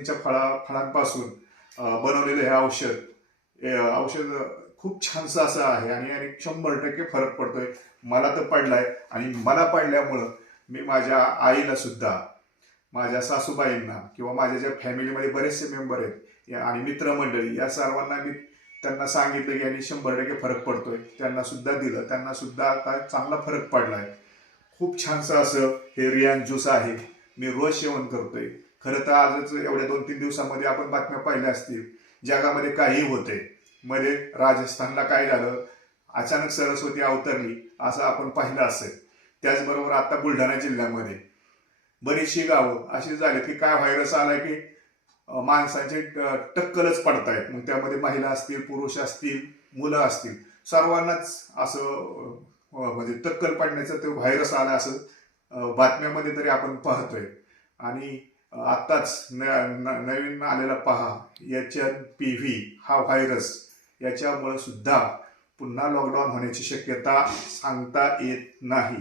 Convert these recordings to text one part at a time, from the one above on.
वनस्पतींच्या फळांपासून बनवलेलं हे औषध खूप छानसं असं आहे आणि 100% फरक पडतोय. मला तर पडलाय आणि मला पडल्यामुळं मी माझ्या आईला सुद्धा, माझ्या सासूबाईंना किंवा माझ्या ज्या फॅमिलीमध्ये बरेचसे मेंबर आहेत आणि मित्रमंडळी या सर्वांना मी त्यांना सांगितलं की यांनी 100% फरक पडतोय. त्यांना सुद्धा दिलं, त्यांना सुद्धा आता चांगला फरक पडलाय. खूप छानसं असं हे रियान ज्यूस आहे. मी रोज सेवन करतोय. खरं तर आजच एवढ्या 2-3 दिवसामध्ये आपण बातम्या पाहिल्या असतील, जगामध्ये काही होते. मध्ये राजस्थानला काय झालं, अचानक सरस्वती अवतरली असं आपण पाहिलं असेल. त्याचबरोबर आता बुलढाणा जिल्ह्यामध्ये बरीचशी गावं अशी झाली की काय व्हायरस आलाय की माणसांचे टक्कलच पडतायत. मग त्यामध्ये महिला असतील, पुरुष असतील, मुलं असतील, सर्वांनाच असं म्हणजे टक्कल पडण्याचं ते व्हायरस आला असं बातम्यामध्ये तरी आपण पाहतोय. आणि आत्ताच नवीन आलेला पहा HNPV हा व्हायरस, याच्यामुळे सुद्धा पुन्हा लॉकडाऊन होण्याची शक्यता सांगता येत नाही.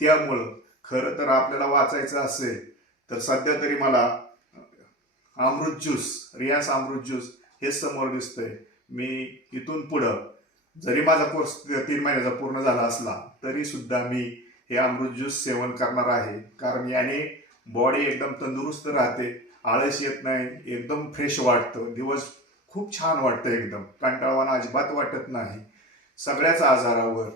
त्यामुळं खरं तर आपल्याला वाचायचं असेल तर सध्या तरी मला अमृत ज्यूस, रियास अमृत ज्यूस हेच समोर दिसतंय. मी इथून पुढं जरी माझा कोर्स 3 महिन्याचा पूर्ण झाला असला तरी सुद्धा मी हे अमृत ज्यूस सेवन करणार आहे. कारण याने बॉडी एकदम तंदुरुस्त राहते, आळस येत नाही, एकदम फ्रेश वाटतं, दिवस खूप छान वाटतं, एकदम कंटाळवाणा अजिबात वाटत नाही. सगळ्याच आजारावर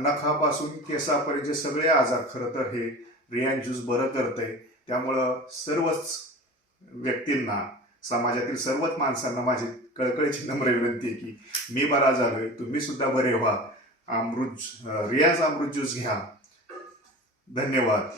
नखापासून केसापर्यंत सगळे आजार खरं तर हे रियान ज्यूस बरं करतंय. त्यामुळं सर्वच व्यक्तींना, समाजातील सर्वच माणसांना माझी कळकळीची नम्र विनंती आहे की मी बरा झालोय, तुम्ही सुद्धा बरे व्हा. रियाज अमृत ज्यूस घ्या. धन्यवाद.